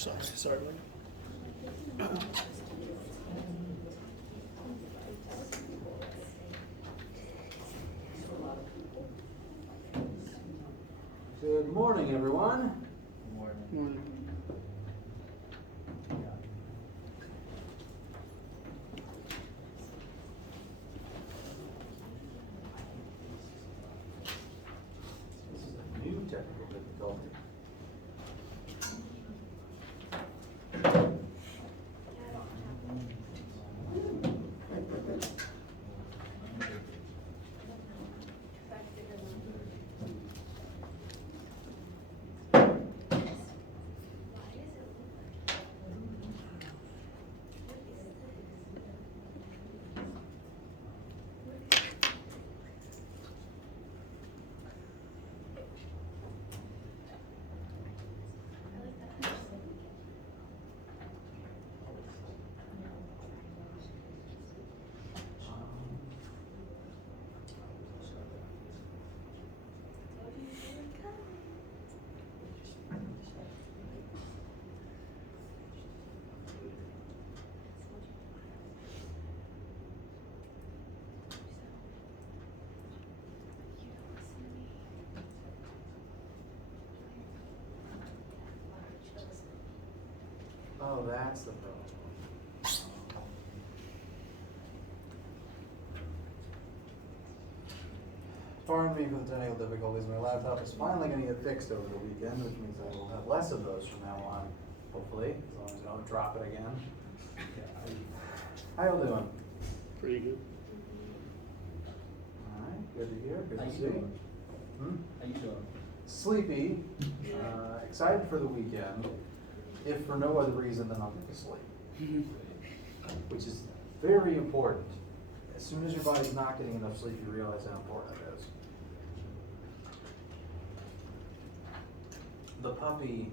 Sorry. Good morning, everyone. Morning. This is a new technical difficulty. Oh, that's the problem. Pardon me for the technical difficulties. My laptop is finally going to get fixed over the weekend, which means I will have less of those from now on, hopefully, as long as I don't drop it again. How you doing? Pretty good. All right, good to hear. Good How to you see. doing? Hmm? How you doing? Sleepy, excited for the weekend, if for no other reason than I'll get to sleep, which is very important. As soon as your body's not getting enough sleep, you realize how important it is. The puppy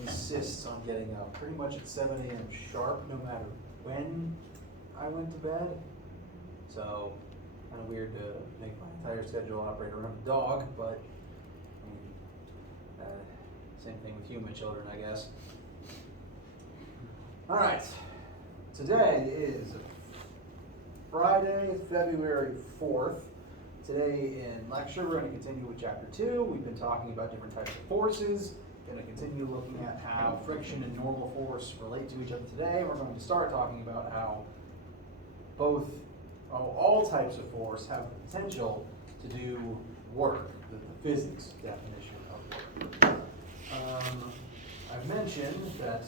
insists on getting up pretty much at 7 a.m. sharp, no matter when I went to bed. So, kind of weird to make my entire schedule operate around the dog, but I mean, same thing with human children, I guess. All right, today is Friday, February 4th. Today in lecture, we're going to continue with chapter 2. We've been talking about different types of forces. Going to continue looking at how friction and normal force relate to each other today. We're going to start talking about how all types of force have the potential to do work, the physics definition of work. I've mentioned that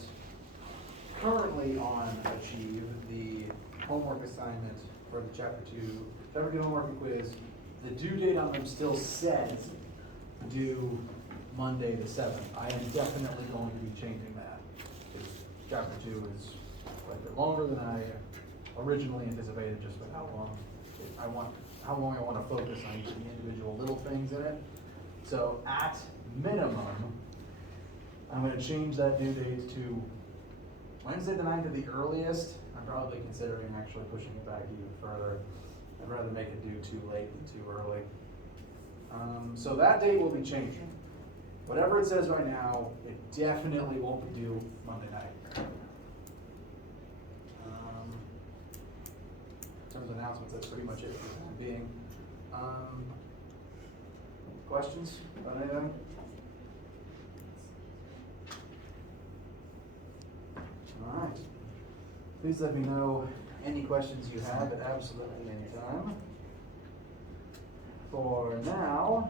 currently on Achieve, the homework assignment for the chapter 2 homework and quiz, the due date on them still says due Monday the 7th. I am definitely going to be changing that, because chapter 2 is quite a bit longer than I originally anticipated, just with how long I want to focus on each of the individual little things in it. So at minimum, I'm going to change that due date to Wednesday the 9th at the earliest. I'm probably considering actually pushing it back even further. I'd rather make it due too late than too early. So that date will be changing. Whatever it says right now, it definitely won't be due Monday night. In terms of announcements, that's pretty much it for the time being. Questions about anything? All right. Please let me know any questions you have at absolutely any time. For now,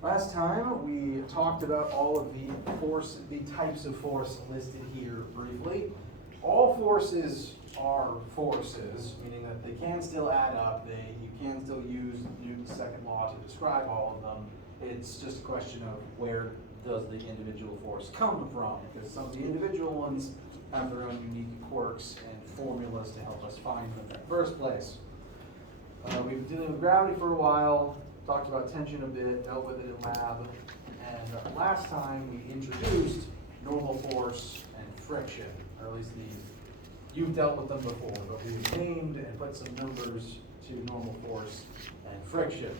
last time we talked about all of the types of force listed here briefly. All forces are forces, meaning that they can still add up. You can still use Newton's second law to describe all of them. It's just a question of where does the individual force come from, because some of the individual ones have their own unique quirks and formulas to help us find them in the first place. We've been dealing with gravity for a while, talked about tension a bit, dealt with it in lab, and last time we introduced normal force and friction, or at least you've dealt with them before, but we've named and put some numbers to normal force and friction.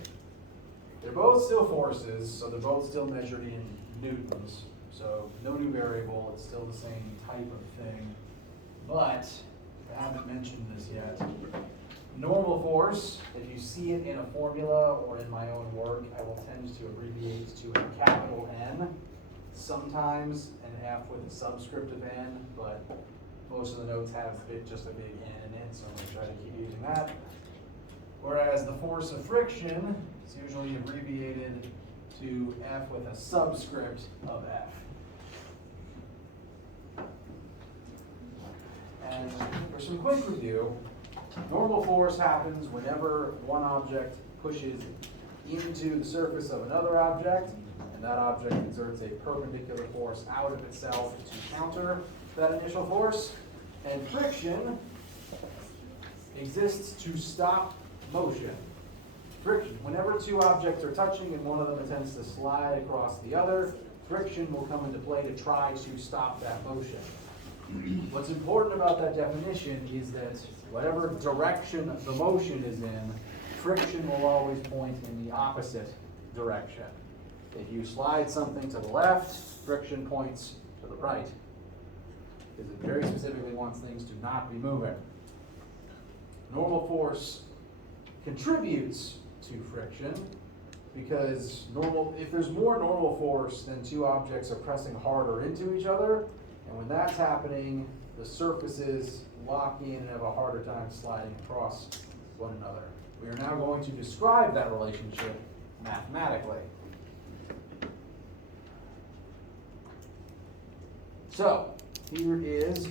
They're both still forces, so they're both still measured in newtons. So no new variable, it's still the same type of thing. But, I haven't mentioned this yet, normal force, if you see it in a formula or in my own work, I will tend to abbreviate to a capital N, sometimes an F with a subscript of N, but most of the notes have just a big N in it, so I'm going to try to keep using that. Whereas the force of friction is usually abbreviated to F with a subscript of F. And for some quick review, normal force happens whenever one object pushes into the surface of another object, and that object exerts a perpendicular force out of itself to counter that initial force. And friction exists to stop motion. Friction, whenever two objects are touching and one of them attempts to slide across the other, friction will come into play to try to stop that motion. What's important about that definition is that whatever direction the motion is in, friction will always point in the opposite direction. If you slide something to the left, friction points to the right, because it very specifically wants things to not be moving. Normal force contributes to friction because if there's more normal force, then two objects are pressing harder into each other, and when that's happening, the surfaces lock in and have a harder time sliding across one another. We are now going to describe that relationship mathematically. So, here is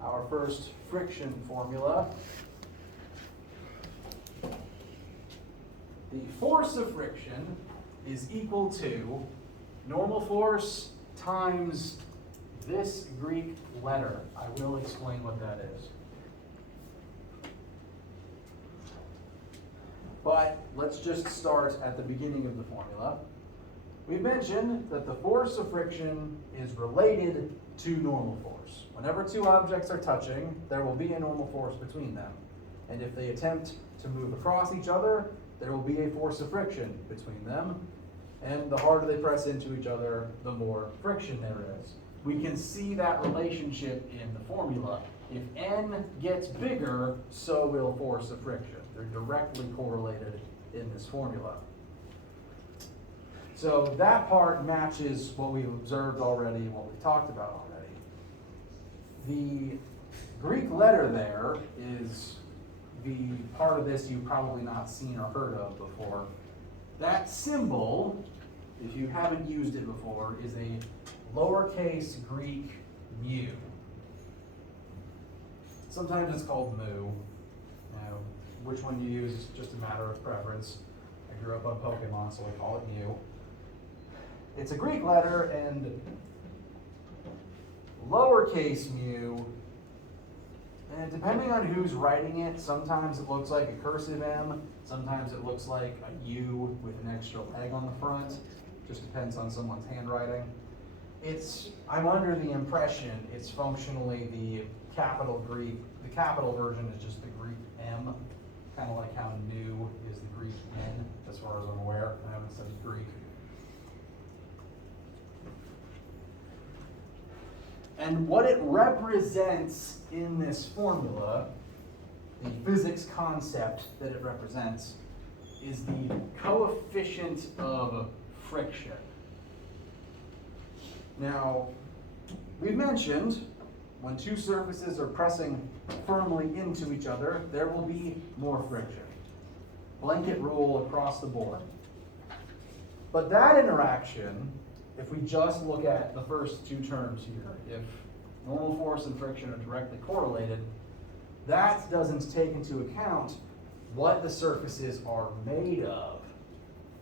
our first friction formula. The force of friction is equal to normal force times this Greek letter. I will explain what that is. But let's just start at the beginning of the formula. We mentioned that the force of friction is related to normal force. Whenever two objects are touching, there will be a normal force between them. And if they attempt to move across each other, there will be a force of friction between them. And the harder they press into each other, the more friction there is. We can see that relationship in the formula. If N gets bigger, so will force of friction. They're directly correlated in this formula. So that part matches what we've observed already, what we've talked about already. The Greek letter there is the part of this you've probably not seen or heard of before. That symbol, if you haven't used it before, is a lowercase Greek mu. Sometimes it's called mu. Now, which one you use is just a matter of preference. I grew up on Pokemon, so I call it mu. It's a Greek letter, and lowercase mu, and depending on who's writing it, sometimes it looks like a cursive M, sometimes it looks like a U with an extra leg on the front. Just depends on someone's handwriting. I'm under the impression it's functionally the capital Greek. The capital version is just the Greek M, kind of like how nu is the Greek N, as far as I'm aware. I haven't studied Greek. And what it represents in this formula, the physics concept that it represents, is the coefficient of friction. Now, we've mentioned when two surfaces are pressing firmly into each other, there will be more friction. Blanket rule across the board. But that interaction, if we just look at the first two terms here, if normal force and friction are directly correlated, that doesn't take into account what the surfaces are made of.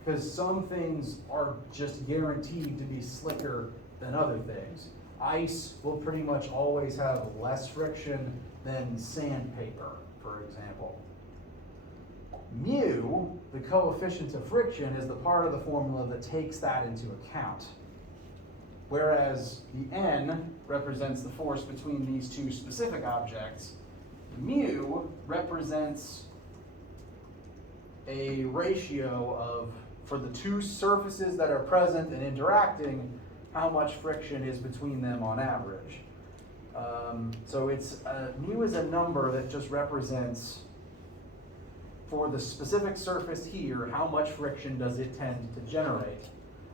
Because some things are just guaranteed to be slicker than other things. Ice will pretty much always have less friction than sandpaper, for example. Mu, the coefficient of friction, is the part of the formula that takes that into account. Whereas the N represents the force between these two specific objects, mu represents a ratio of, for the two surfaces that are present and interacting, how much friction is between them on average. So it's mu is a number that just represents, for the specific surface here, how much friction does it tend to generate.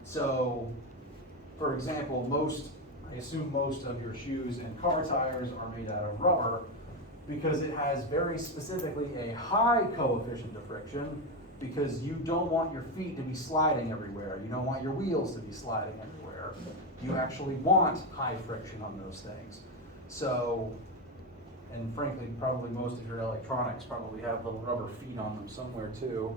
So, for example, I assume most of your shoes and car tires are made out of rubber because it has very specifically a high coefficient of friction, because you don't want your feet to be sliding everywhere. You don't want your wheels to be sliding everywhere. You actually want high friction on those things. So, and frankly, probably most of your electronics probably have little rubber feet on them somewhere too.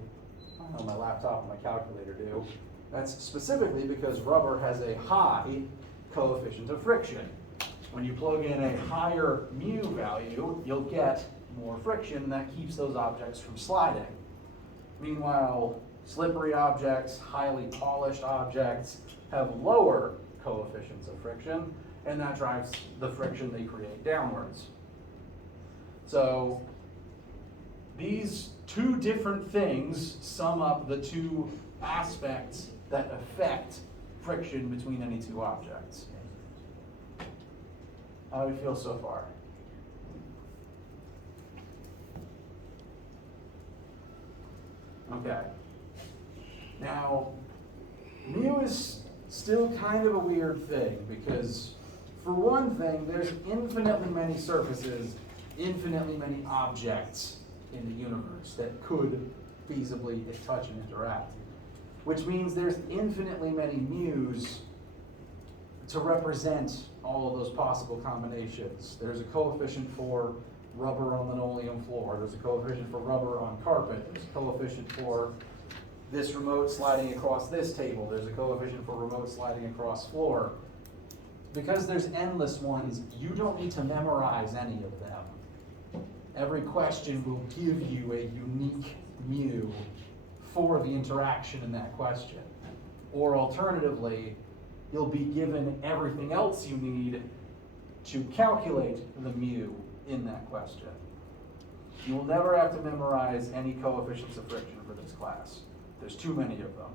I know my laptop and my calculator do. That's specifically because rubber has a high coefficient of friction. When you plug in a higher mu value, you'll get more friction, and that keeps those objects from sliding. Meanwhile, slippery objects, highly polished objects have lower coefficients of friction, and that drives the friction they create downwards. So these two different things sum up the two aspects that affect friction between any two objects. How do we feel so far? Okay. Now, mu is still kind of a weird thing because, for one thing, there's infinitely many surfaces, infinitely many objects in the universe that could feasibly touch and interact, which means there's infinitely many mu's to represent all of those possible combinations. There's a coefficient for rubber on linoleum floor. There's a coefficient for rubber on carpet. There's a coefficient for this remote sliding across this table. There's a coefficient for remote sliding across floor. Because there's endless ones, you don't need to memorize any of them. Every question will give you a unique mu for the interaction in that question. Or alternatively, you'll be given everything else you need to calculate the mu in that question. You will never have to memorize any coefficients of friction for this class. There's too many of them.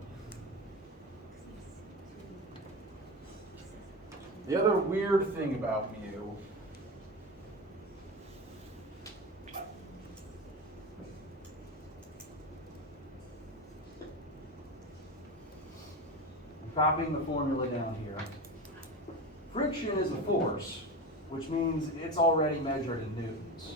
The other weird thing about mu copying the formula down here. Friction is a force, which means it's already measured in newtons.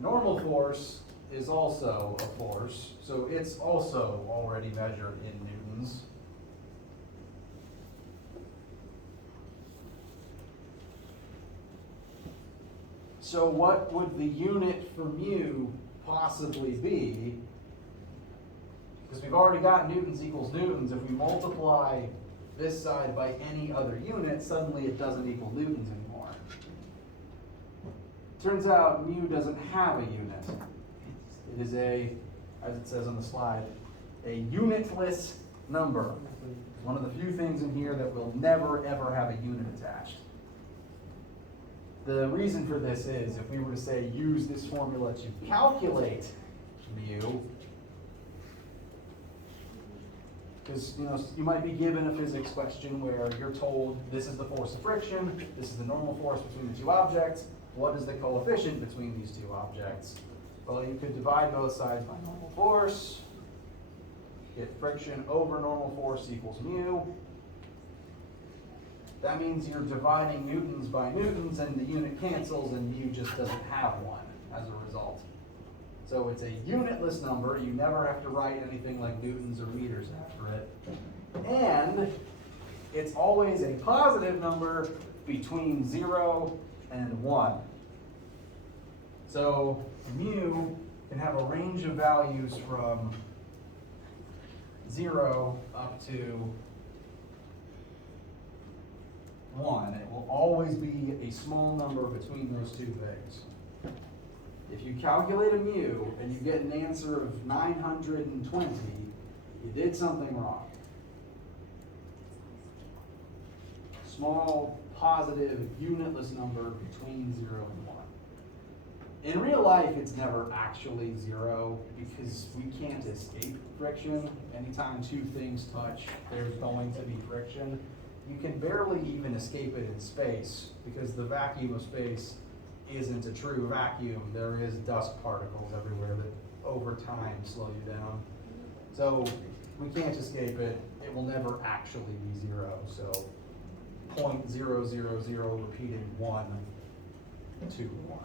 Normal force is also a force, so it's also already measured in newtons. So what would the unit for mu possibly be? Because we've already got newtons equals newtons. If we multiply this side by any other unit, suddenly it doesn't equal newtons anymore. Turns out mu doesn't have a unit. It is a, as it says on the slide, a unitless number. It's one of the few things in here that will never ever have a unit attached. The reason for this is, if we were to say use this formula to calculate mu, because you might be given a physics question where you're told this is the force of friction, this is the normal force between the two objects, what is the coefficient between these two objects? Well, you could divide both sides by normal force, get friction over normal force equals mu. That means you're dividing newtons by newtons and the unit cancels and mu just doesn't have one as a result. So it's a unitless number. You never have to write anything like newtons or meters after it. And it's always a positive number between 0 and 1. So mu can have a range of values from 0 up to 1. It will always be a small number between those two things. If you calculate a mu and you get an answer of 920, you did something wrong. Small, positive, unitless number between 0 and 1. In real life, it's never actually zero because we can't escape friction. Anytime two things touch, there's going to be friction. You can barely even escape it in space because the vacuum of space isn't a true vacuum. There is dust particles everywhere that over time slow you down. So we can't escape it. It will never actually be zero. So 0.000 repeating 1, 2, 1.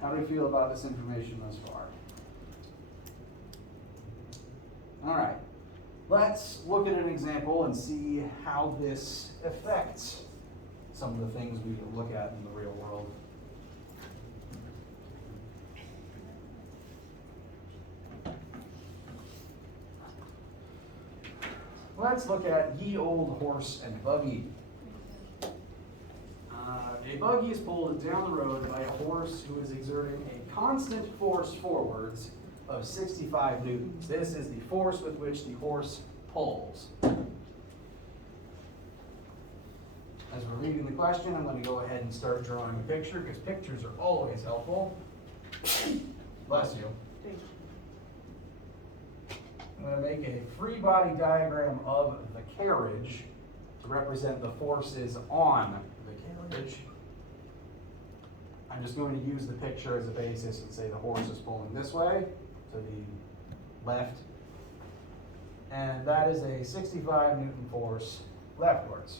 How do we feel about this information thus far? All right, let's look at an example and see how this affects some of the things we look at in the real world. Let's look at ye old horse and buggy. A buggy is pulled down the road by a horse who is exerting a constant force forwards of 65 newtons. This is the force with which the horse pulls. As we're reading the question, I'm going to go ahead and start drawing a picture because pictures are always helpful. Bless you. I'm going to make a free body diagram of the carriage to represent the forces on the carriage. I'm just going to use the picture as a basis and say the horse is pulling this way to the left. And that is a 65 Newton force leftwards.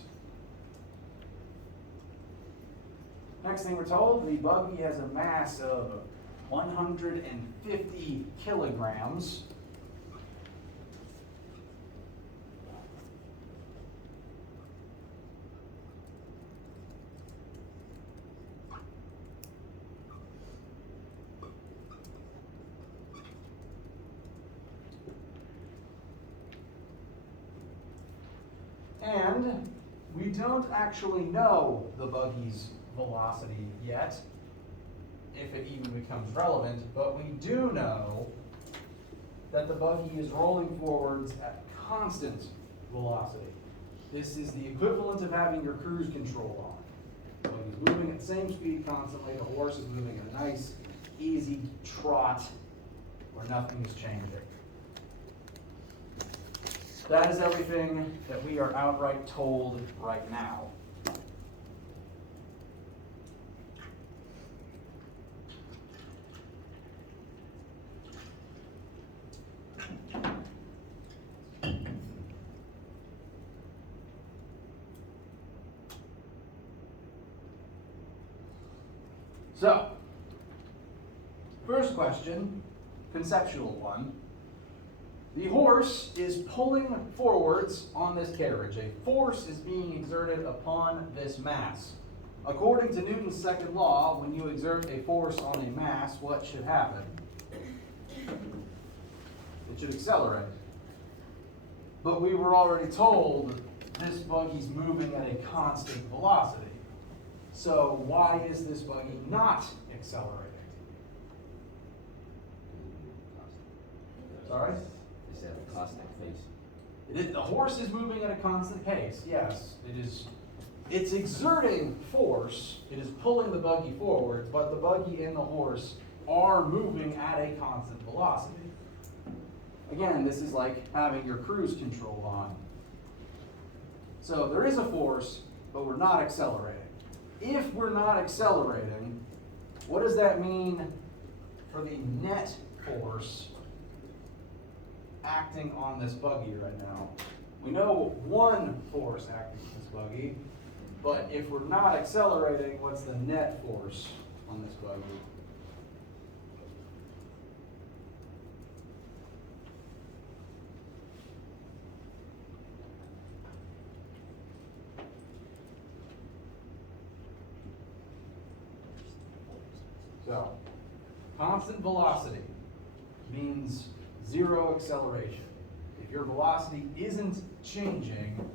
Next thing we're told, the buggy has a mass of 150 kilograms. And we don't actually know the buggy's velocity yet, if it even becomes relevant, but we do know that the buggy is rolling forwards at constant velocity. This is the equivalent of having your cruise control on. The buggy's moving at the same speed constantly, the horse is moving at a nice, easy trot where nothing is changing. That is everything that we are outright told right now. So, first question, conceptual one. The horse is pulling forwards on this carriage. A force is being exerted upon this mass. According to Newton's second law, when you exert a force on a mass, what should happen? It should accelerate. But we were already told this buggy's moving at a constant velocity. So why is this buggy not accelerating? Sorry? Is that a constant pace? The horse is moving at a constant pace, yes. It's exerting force. It is pulling the buggy forward, but the buggy and the horse are moving at a constant velocity. Again, this is like having your cruise control on. So there is a force, but we're not accelerating. If we're not accelerating, what does that mean for the net force acting on this buggy right now? We know one force acting on this buggy, but if we're not accelerating, what's the net force on this buggy? So, constant velocity means zero acceleration. If your velocity isn't changing,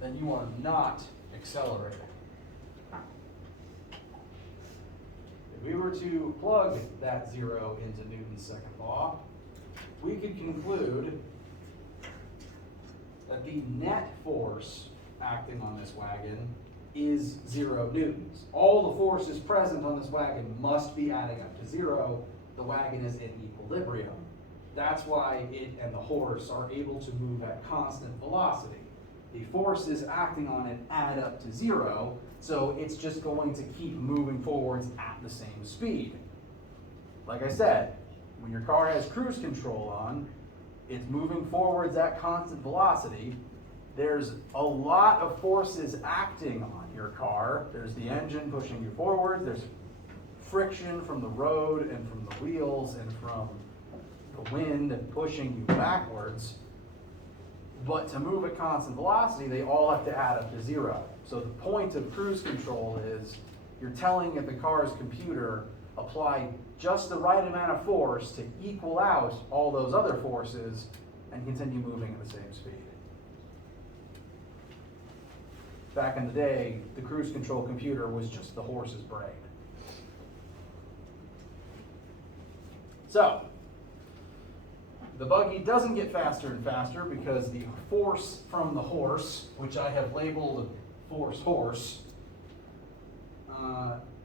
then you are not accelerating. If we were to plug that zero into Newton's second law, we could conclude that the net force acting on this wagon is 0 newtons. All the forces present on this wagon must be adding up to 0. The wagon is in equilibrium. That's why it and the horse are able to move at constant velocity. The forces acting on it add up to 0, so it's just going to keep moving forwards at the same speed. Like I said, when your car has cruise control on, it's moving forwards at constant velocity. There's a lot of forces acting on your car. There's the engine pushing you forward. There's friction from the road and from the wheels and from the wind pushing you backwards. But to move at constant velocity, they all have to add up to 0. So the point of cruise control is you're telling the car's computer apply just the right amount of force to equal out all those other forces and continue moving at the same speed. Back in the day, the cruise control computer was just the horse's brain. So, the buggy doesn't get faster and faster because the force from the horse, which I have labeled force horse,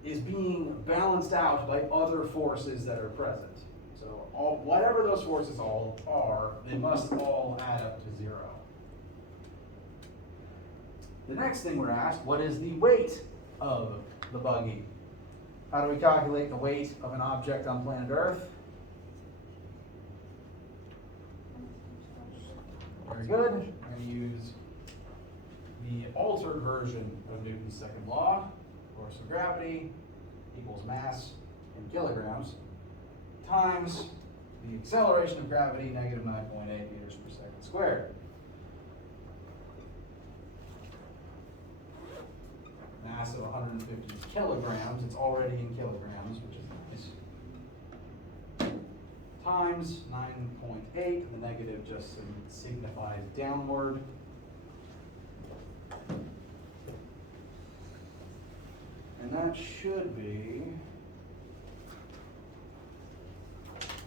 is being balanced out by other forces that are present. So whatever those forces all are, they must all add up to 0. The next thing we're asked, what is the weight of the buggy? How do we calculate the weight of an object on planet Earth? Very good. I'm going to use the altered version of Newton's second law. Force of gravity equals mass in kilograms times the acceleration of gravity, negative 9.8 meters per second squared. Mass of 150 kilograms, it's already in kilograms, which is nice. Times 9.8, the negative just signifies downward. And that should be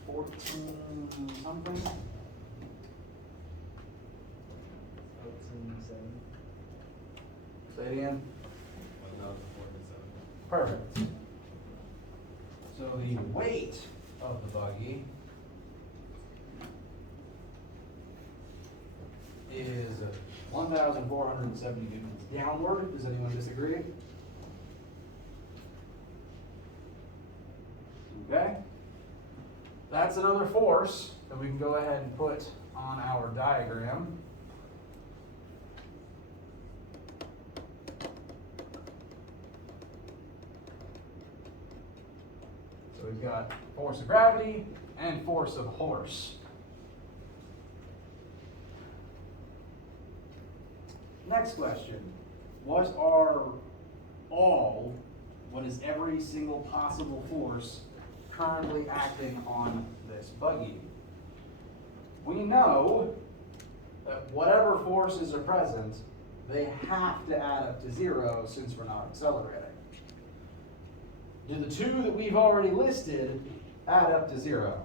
14 something. 14.7. Say it again. 1,407. Perfect. So the weight of the buggy is 1,470 newtons downward. Does anyone disagree? Okay. That's another force that we can go ahead and put on our diagram. So we've got force of gravity and force of horse. Next question. What is every single possible force currently acting on this buggy? We know that whatever forces are present, they have to add up to 0 since we're not accelerating. Do the two that we've already listed add up to 0?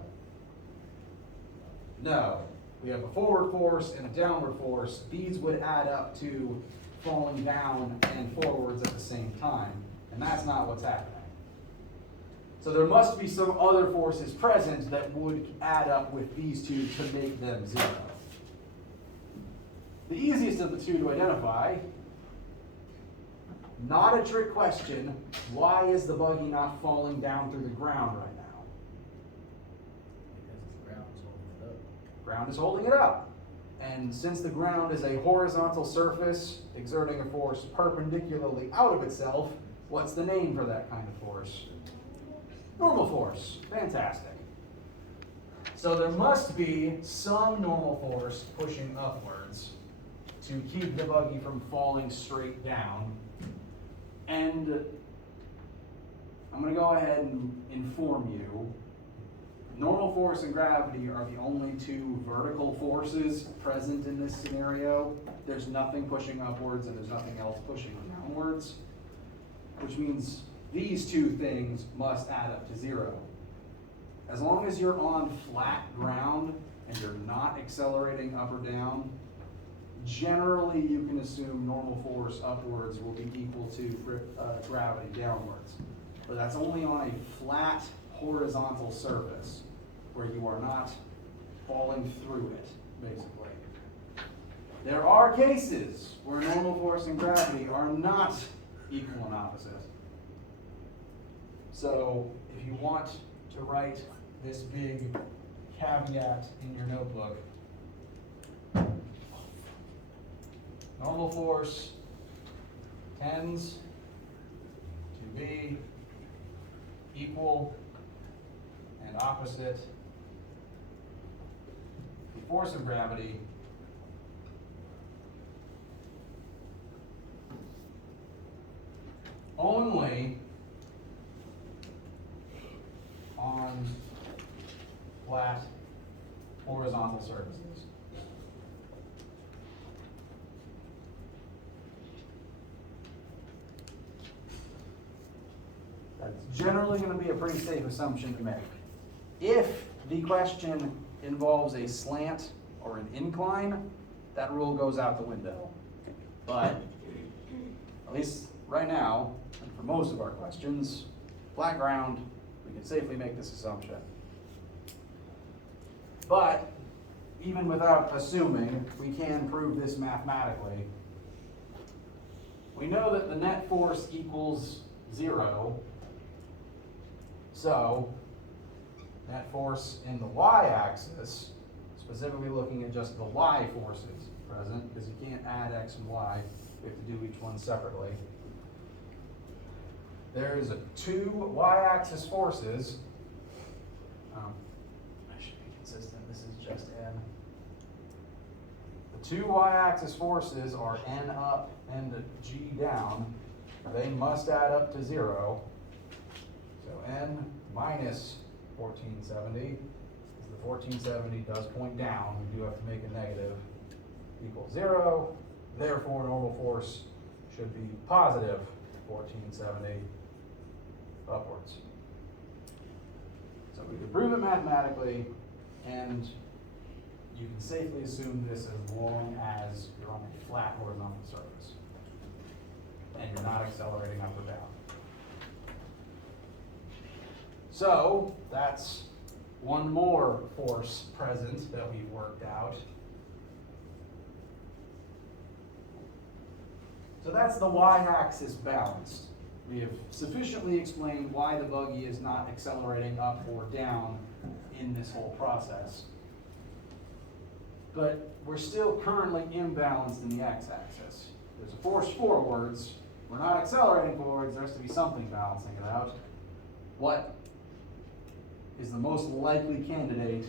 No. We have a forward force and a downward force. These would add up to falling down and forwards at the same time, and that's not what's happening. So there must be some other forces present that would add up with these two to make them 0. The easiest of the two to identify, not a trick question, why is the buggy not falling down through the ground right now? Because the ground is holding it up. Ground is holding it up. And since the ground is a horizontal surface exerting a force perpendicularly out of itself, what's the name for that kind of force? Normal force. Fantastic. So there must be some normal force pushing upwards to keep the buggy from falling straight down. And I'm going to go ahead and inform you, normal force and gravity are the only two vertical forces present in this scenario. There's nothing pushing upwards and there's nothing else pushing downwards, which means these two things must add up to 0. As long as you're on flat ground and you're not accelerating up or down, generally you can assume normal force upwards will be equal to gravity downwards. But that's only on a flat horizontal surface where you are not falling through it, basically. There are cases where normal force and gravity are not equal and opposite. So if you want to write this big caveat in your notebook, normal force tends to be equal and opposite the force of gravity only on flat horizontal surfaces. That's generally going to be a pretty safe assumption to make. If the question involves a slant or an incline, that rule goes out the window. But at least right now, and for most of our questions, flat ground, we can safely make this assumption. But even without assuming, we can prove this mathematically. We know that the net force equals 0. So net force in the y-axis, specifically looking at just the y forces present, because you can't add x and y, we have to do each one separately. There is a 2 y-axis forces. I should be consistent, this is just n. The 2 y-axis forces are n up and g down. They must add up to 0. So n minus 1470, because the 1470 does point down, we do have to make a negative, equals 0. Therefore, normal force should be positive 1470 upwards. So we can prove it mathematically, and you can safely assume this as long as you're on a flat horizontal surface and you're not accelerating up or down. So that's one more force present that we've worked out. So that's the y-axis balanced. We have sufficiently explained why the buggy is not accelerating up or down in this whole process. But we're still currently imbalanced in the x-axis. There's a force forwards. We're not accelerating forwards. There has to be something balancing it out. What is the most likely candidate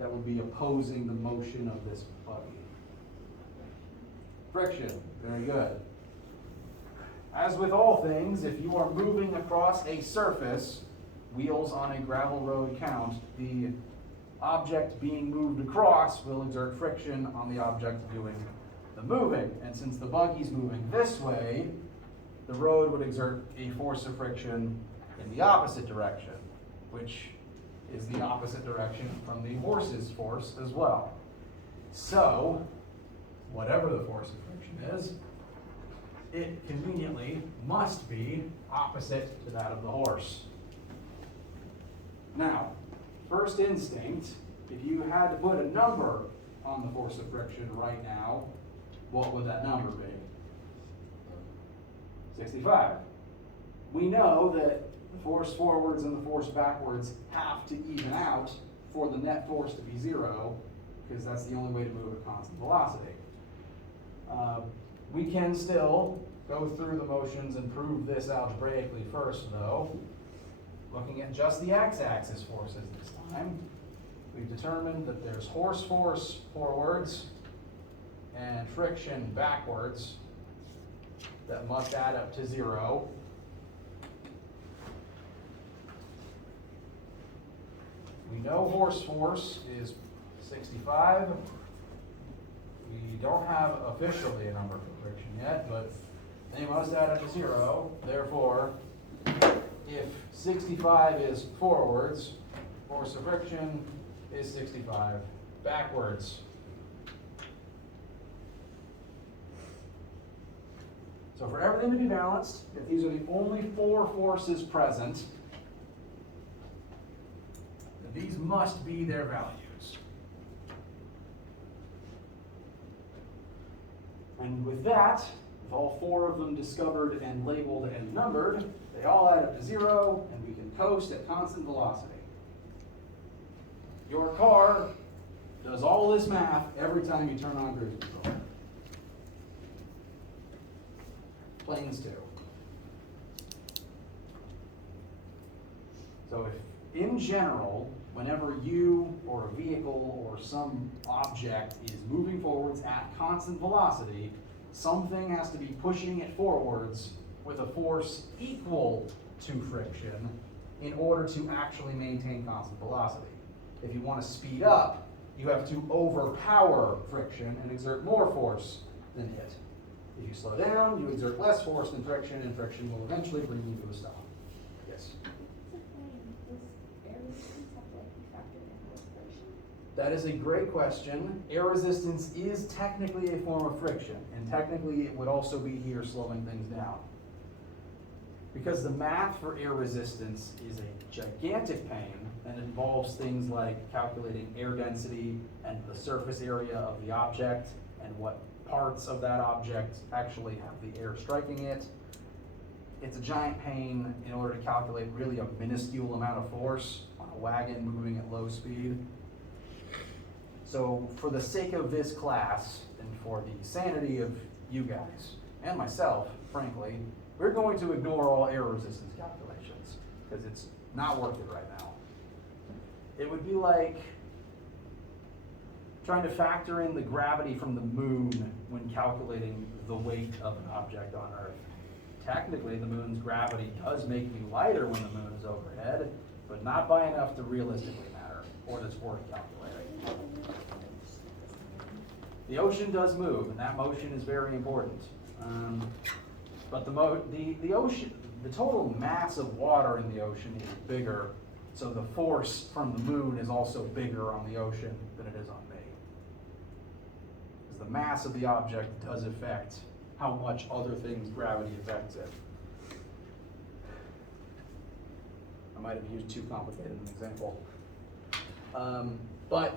that would be opposing the motion of this buggy? Friction. Very good. As with all things, if you are moving across a surface, wheels on a gravel road count, the object being moved across will exert friction on the object doing the moving. And since the buggy's moving this way, the road would exert a force of friction in the opposite direction, which is the opposite direction from the horse's force as well. So, whatever the force of friction is, it conveniently must be opposite to that of the horse. Now, first instinct, if you had to put a number on the force of friction right now, what would that number be? 65. We know that the force forwards and the force backwards have to even out for the net force to be 0, because that's the only way to move at constant velocity. We can still go through the motions and prove this algebraically first, though. Looking at just the x-axis forces this time, we've determined that there's horse force forwards and friction backwards that must add up to 0. We know horse force is 65. We don't have officially a number for friction yet, but they must add up to 0. Therefore, if 65 is forwards, force of friction is 65 backwards. So for everything to be balanced, if these are the only 4 forces present, then these must be their values. And with that, with all 4 of them discovered and labeled and numbered, they all add up to 0, and we can coast at constant velocity. Your car does all this math every time you turn on cruise control. Planes too. So if, in general, whenever you or a vehicle or some object is moving forwards at constant velocity, something has to be pushing it forwards with a force equal to friction in order to actually maintain constant velocity. If you want to speed up, you have to overpower friction and exert more force than it. If you slow down, you exert less force than friction, and friction will eventually bring you to a stop. Yes? That is a great question. Air resistance is technically a form of friction, and technically it would also be here slowing things down. Because the math for air resistance is a gigantic pain and involves things like calculating air density and the surface area of the object and what parts of that object actually have the air striking it. It's a giant pain in order to calculate really a minuscule amount of force on a wagon moving at low speed. So for the sake of this class and for the sanity of you guys and myself, frankly, we're going to ignore all air resistance calculations because it's not worth it right now. It would be like trying to factor in the gravity from the moon when calculating the weight of an object on Earth. Technically, the moon's gravity does make me lighter when the moon is overhead, but not by enough to realistically matter, or that's worth calculating. The ocean does move, and that motion is very important. But the ocean, the total mass of water in the ocean is bigger, so the force from the moon is also bigger on the ocean than it is on me. Because the mass of the object does affect how much other things gravity affects it. I might have used too complicated an example. But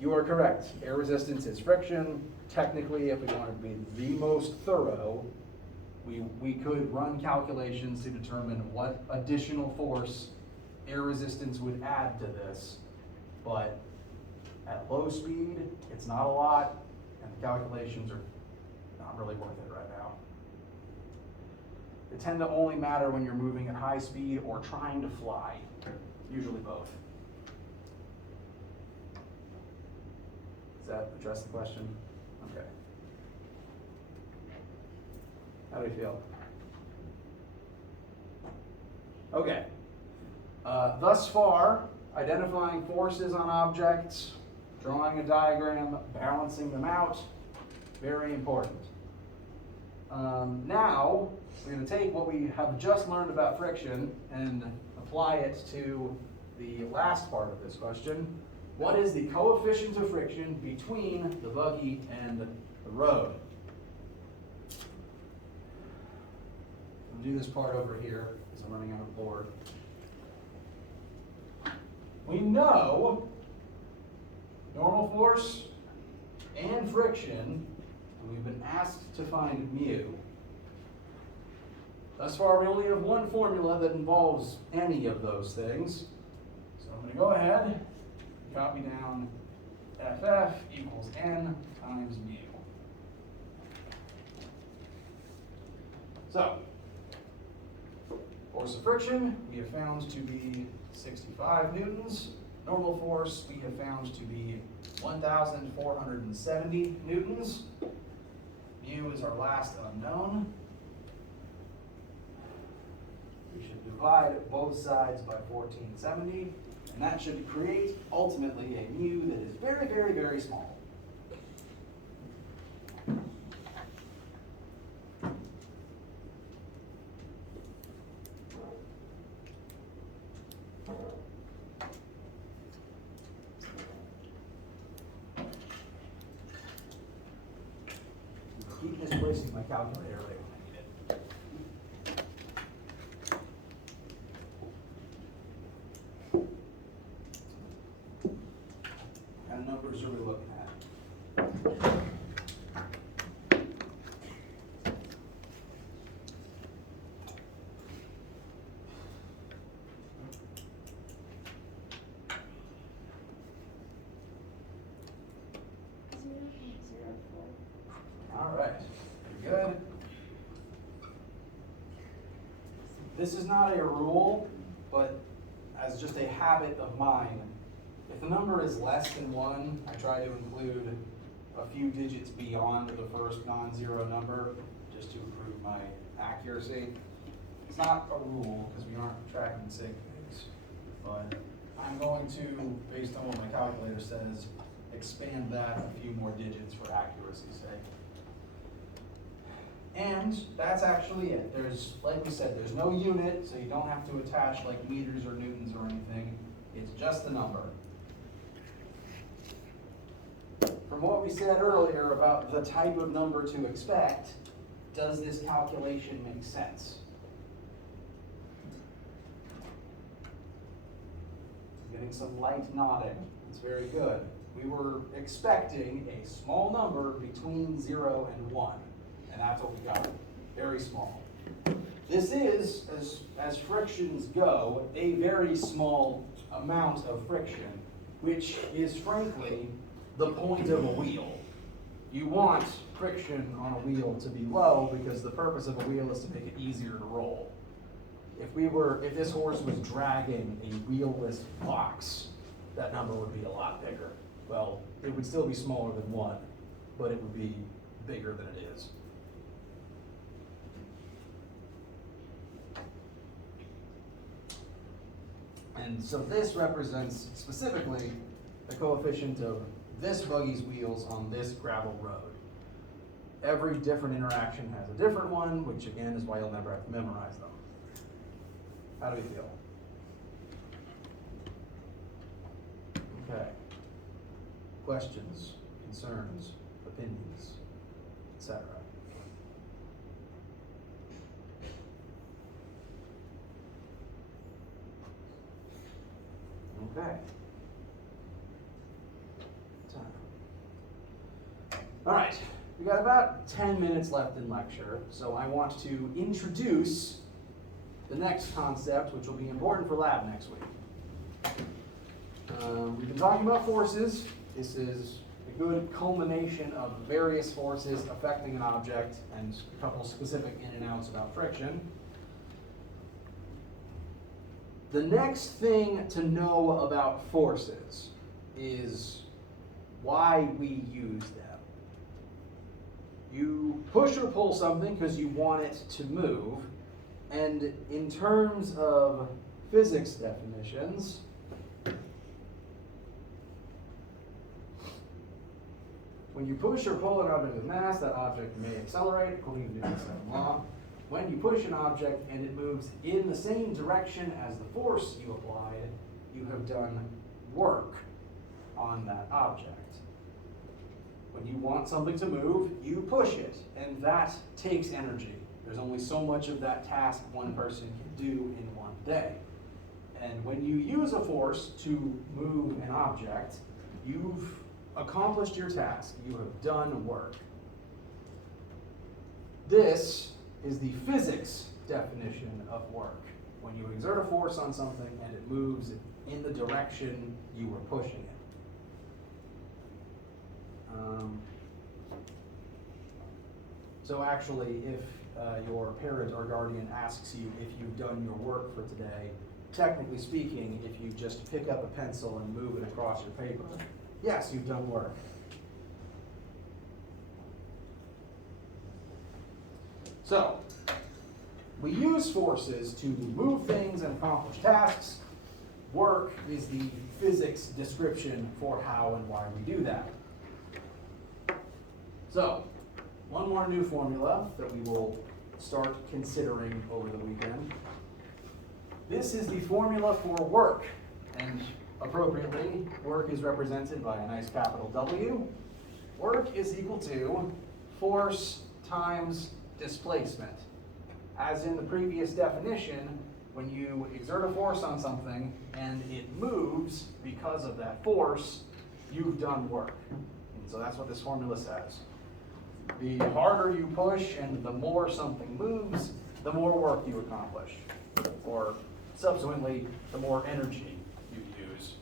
you are correct. Air resistance is friction. Technically, if we wanted to be the most thorough, we could run calculations to determine what additional force air resistance would add to this. But at low speed, it's not a lot, and the calculations are not really worth it right now. They tend to only matter when you're moving at high speed or trying to fly, usually both. Does that address the question? Okay. How do you feel? Okay. Thus far, identifying forces on objects, drawing a diagram, balancing them out, very important. Now, we're going to take what we have just learned about friction and apply it to the last part of this question. What is the coefficient of friction between the buggy and the road? I'll do this part over here because I'm running out of board. We know normal force and friction, and we've been asked to find mu. Thus far, we only have one formula that involves any of those things. So I'm going to go ahead and copy down FF equals N times mu. So, force of friction we have found to be 65 newtons. Normal force we have found to be 1,470 newtons. Mu is our last unknown. We should divide both sides by 1470, and that should create ultimately a mu that is very, very, very small. Keep misplacing my calculator right when I need it. this is not a rule, but as just a habit of mine, if the number is less than 1, I try to include a few digits beyond the first non-zero number, just to improve my accuracy. It's not a rule, because we aren't tracking sig figs, but I'm going to, based on what my calculator says, expand that a few more digits for accuracy's sake. And that's actually it. There's, like we said, there's no unit, so you don't have to attach like meters or newtons or anything. It's just the number. From what we said earlier about the type of number to expect, does this calculation make sense? Getting some light nodding. It's very good. We were expecting a small number between 0 and 1, and that's what we got. Very small. This is, as frictions go, a very small amount of friction, which is frankly the point of a wheel. You want friction on a wheel to be low because the purpose of a wheel is to make it easier to roll. If this horse was dragging a wheelless box, that number would be a lot bigger. Well, it would still be smaller than 1, but it would be bigger than it is. And so this represents specifically the coefficient of this buggy's wheels on this gravel road. Every different interaction has a different one, which again is why you'll never have to memorize them. How do we feel? Okay. Questions, concerns, opinions, etc. Okay. All right, we got about 10 minutes left in lecture, so I want to introduce the next concept, which will be important for lab next week. We've been talking about forces. This is a good culmination of various forces affecting an object and a couple specific in and outs about friction. The next thing to know about forces is why we use them. You push or pull something because you want it to move, and in terms of physics definitions, when you push or pull an object with mass, that object may accelerate according to Newton's second law. When you push an object and it moves in the same direction as the force you applied, you have done work on that object. When you want something to move, you push it, and that takes energy. There's only so much of that task one person can do in one day. And when you use a force to move an object, you've accomplished your task. You have done work. This is the physics definition of work. When you exert a force on something and it moves in the direction you were pushing it. So actually, if your parent or guardian asks you if you've done your work for today, technically speaking, if you just pick up a pencil and move it across your paper, yes, you've done work. So, we use forces to move things and accomplish tasks. Work is the physics description for how and why we do that. So, one more new formula that we will start considering over the weekend. This is the formula for work, and appropriately, work is represented by a nice capital W. Work is equal to force times displacement. As in the previous definition, when you exert a force on something and it moves because of that force, you've done work. And so that's what this formula says. The harder you push and the more something moves, the more work you accomplish. Or subsequently, the more energy you use.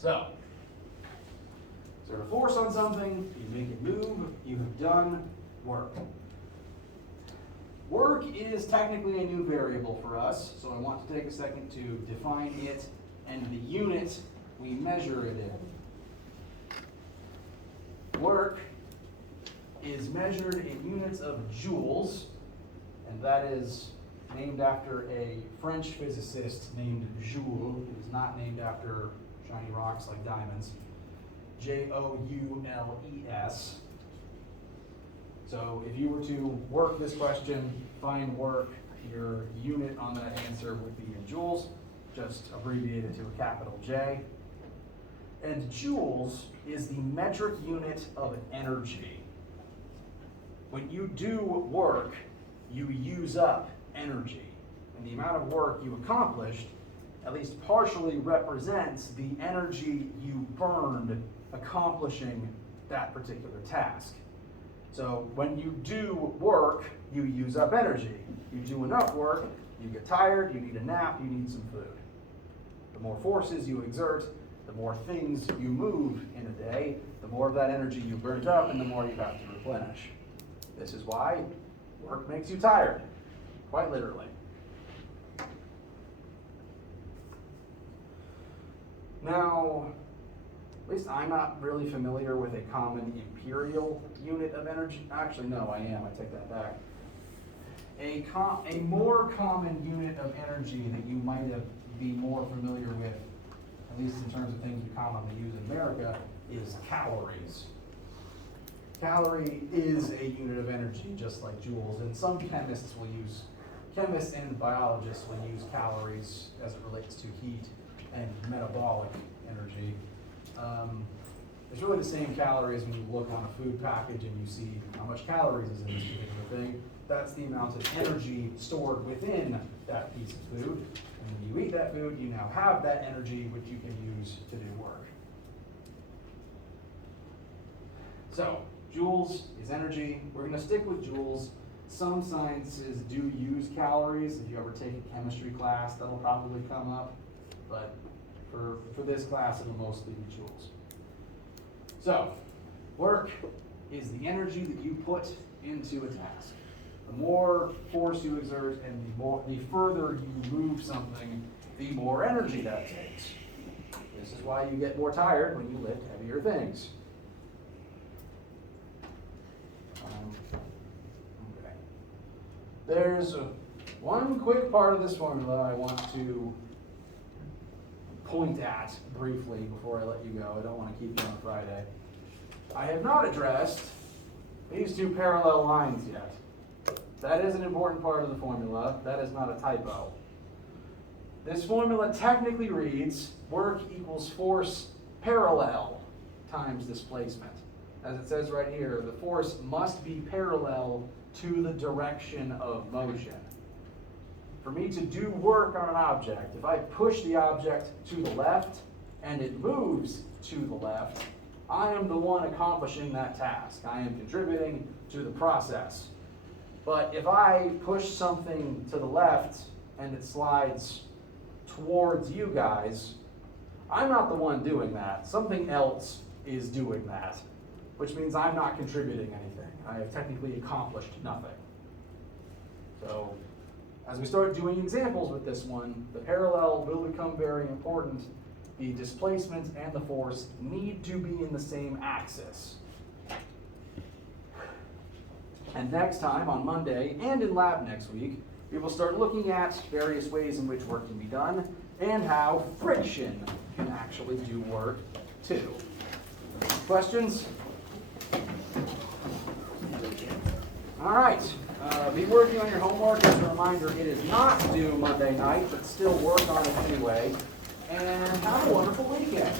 So, exert a force on something, you make it move, you have done work. Work is technically a new variable for us, so I want to take a second to define it and the unit we measure it in. Work is measured in units of joules, and that is named after a French physicist named Joule. It is not named after shiny rocks like diamonds. Joules. So if you were to work this question, find work, your unit on that answer would be in joules, just abbreviated to a capital J. And joules is the metric unit of energy. When you do work, you use up energy. And the amount of work you accomplished at least partially represents the energy you burned accomplishing that particular task. So when you do work, you use up energy. You do enough work, you get tired, you need a nap, you need some food. The more forces you exert, the more things you move in a day, the more of that energy you burnt up and the more you have to replenish. This is why work makes you tired, quite literally. Now, at least I'm not really familiar with a common imperial unit of energy. Actually, no, I am. I take that back. A more common unit of energy that you might be more familiar with, at least in terms of things we commonly use in America, is calories. Calorie is a unit of energy, just like joules, and some chemists and biologists will use calories as it relates to heat and metabolic energy. It's really the same calories when you look on a food package and you see how much calories is in this particular thing. That's the amount of energy stored within that piece of food. And when you eat that food, you now have that energy which you can use to do work. So, joules is energy. We're going to stick with joules. Some sciences do use calories. If you ever take a chemistry class, that'll probably come up. But for this class, it'll mostly be joules. So, work is the energy that you put into a task. The more force you exert and the further you move something, the more energy that takes. This is why you get more tired when you lift heavier things. Okay. There's one quick part of this formula I want to point at briefly before I let you go. I don't want to keep you on Friday. I have not addressed these two parallel lines yet. That is an important part of the formula. That is not a typo. This formula technically reads work equals force parallel times displacement. As it says right here, the force must be parallel to the direction of motion. For me to do work on an object, if I push the object to the left and it moves to the left, I am the one accomplishing that task. I am contributing to the process. But if I push something to the left and it slides towards you guys, I'm not the one doing that. Something else is doing that, which means I'm not contributing anything. I have technically accomplished nothing. So, as we start doing examples with this one, the parallel will become very important. The displacement and the force need to be in the same axis. And next time, on Monday, and in lab next week, we will start looking at various ways in which work can be done, and how friction can actually do work too. Questions? All right. Be working on your homework. As a reminder, it is not due Monday night, but still work on it anyway. And have a wonderful weekend.